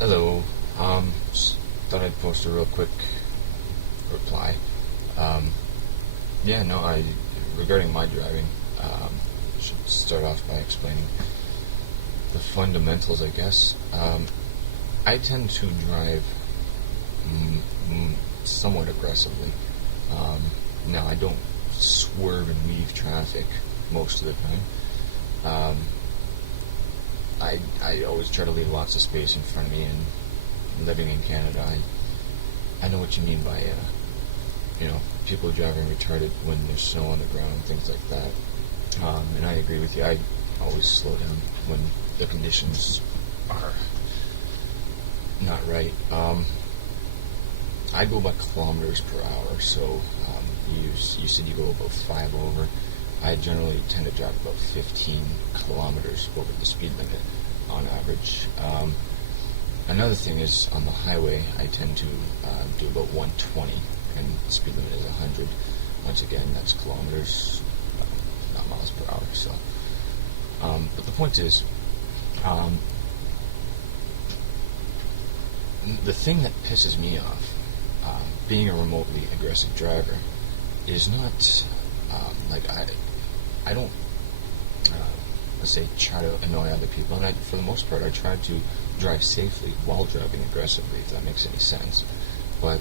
Hello. Just thought I'd post a real quick reply. Um, yeah, no, regarding my driving, should start off by explaining the fundamentals, I guess. I tend to drive somewhat aggressively. Now, I don't swerve and weave traffic most of the time. I always try to leave lots of space in front of me, and living in Canada, I know what you mean by people driving retarded when there's snow on the ground and things like that. And I agree with you. I always slow down when the conditions are not right. I go by kilometers per hour, so you said you go about 5 over. I generally tend to drive about 15 kilometers over the speed limit on average. Another thing is, on the highway, I tend to do about 120, and the speed limit is 100. Once again, that's kilometers, not miles per hour. So, but the point is, the thing that pisses me off, being a remotely aggressive driver, is not I don't let's say try to annoy other people, and for the most part I try to drive safely while driving aggressively, if that makes any sense. But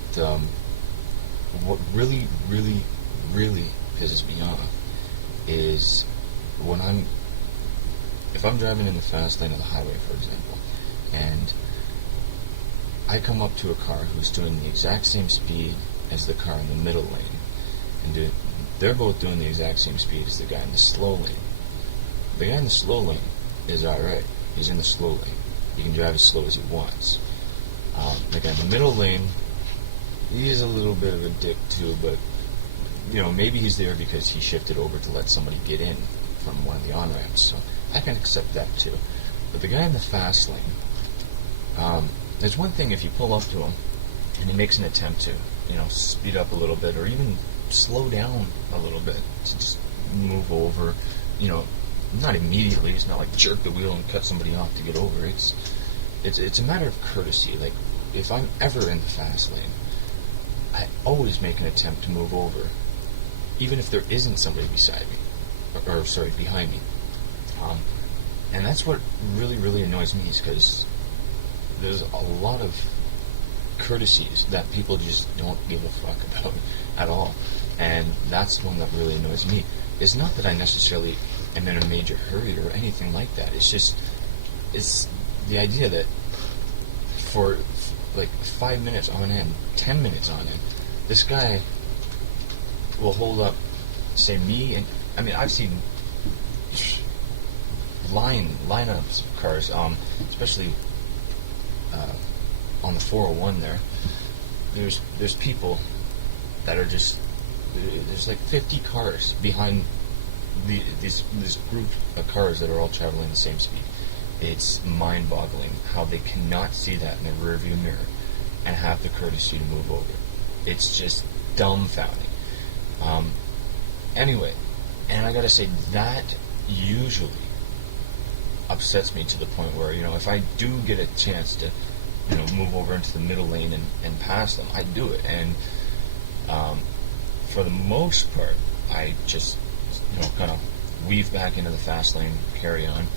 what really pisses me off is if I'm driving in the fast lane of the highway, for example, and I come up to a car who's doing the exact same speed as the car in the middle lane, and they're both doing the exact same speed as the guy in the slow lane. The guy in the slow lane is alright. He's in the slow lane. He can drive as slow as he wants. The guy in the middle lane, he's a little bit of a dick too, but maybe he's there because he shifted over to let somebody get in from one of the on-ramps, so I can accept that too. But the guy in the fast lane, there's one thing if you pull up to him and he makes an attempt to, speed up a little bit, or even slow down a little bit to just move over, not immediately. It's not like jerk the wheel and cut somebody off to get over. It's a matter of courtesy. Like, if I'm ever in the fast lane, I always make an attempt to move over, even if there isn't somebody beside me, or behind me. And that's what really annoys me, is because there's a lot of courtesies that people just don't give a fuck about at all, and that's one that really annoys me. It's not that I necessarily am in a major hurry or anything like that. It's the idea that for like 5 minutes on end, 10 minutes on end, this guy will hold up, say me, and I've seen lineups of cars, especially on the 401 there. There's people that are just, there's like 50 cars behind this group of cars that are all traveling the same speed. It's mind-boggling how they cannot see that in the rearview mirror and have the courtesy to move over. It's just dumbfounding. Anyway, and I gotta say, that usually upsets me to the point where, if I do get a chance to move over into the middle lane and pass them, I do it. And for the most part, I just kind of weave back into the fast lane, carry on.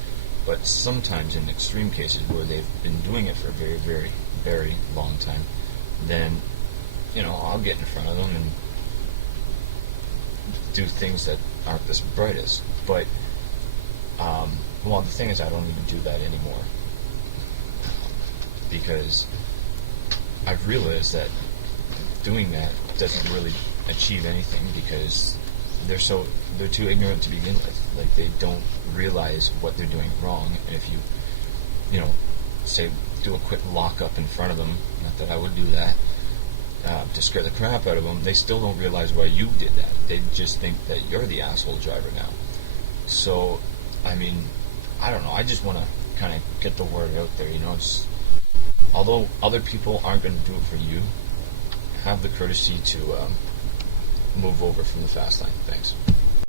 But sometimes, in extreme cases where they've been doing it for a very, very, very long time, then I'll get in front of them and do things that aren't the brightest. But the thing is, I don't even do that anymore, because I've realized that doing that doesn't really achieve anything, because they're too ignorant to begin with. Like, they don't realize what they're doing wrong. And if you say, do a quick lock up in front of them, not that I would do that, to scare the crap out of them, they still don't realize why you did that. They just think that you're the asshole driver now. So, I don't know. I just want to kind of get the word out there. Although other people aren't going to do it for you, have the courtesy to move over from the fast lane. Thanks.